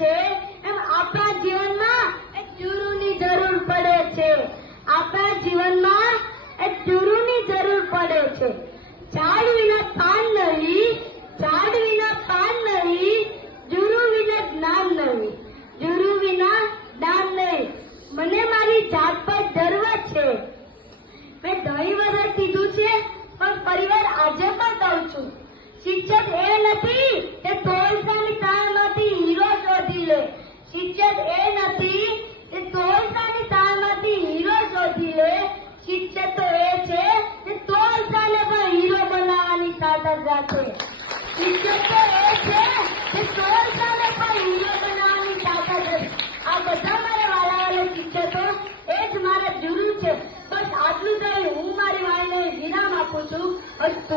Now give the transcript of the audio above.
છે એમ આપણા જીવનમાં એક ગુરુની જરૂર પડે છે. આપણા જીવનમાં એક ગુરુની જરૂર પડે છે. ઝાડ વિના પાન નહીં, ઝાડ વિના પાન નહીં, ગુરુ વિના જ્ઞાન નહીં, ગુરુ વિના જ્ઞાન નહીં. મને મારી જાત પર ગર્વ છે. મેં 2.5 વર્ષ કીધું છે પણ પરિવાર આજે પણ કહું છું, શિક્ષક એ નથી કે તોલસાની તાળમાંથી હીરો શોધી લે. શિક્ષક એ નથી કે તોલસાની તાળમાંથી હીરો શોધી લે. શિક્ષક તો એ છે કે તોલસાને પણ હીરો બનાવવાની તાકાત રાખે. શિક્ષક તો એ છે કે તોલસાને પણ હીરો બનાવવાની તાકાત રાખે. આ બધા મારા વાલા શિક્ષકો એ જ મારા ગુરુ છે. બસ આટલું કહી હું મારી વાણીને વિરામ આપું છું. અસ્તુ.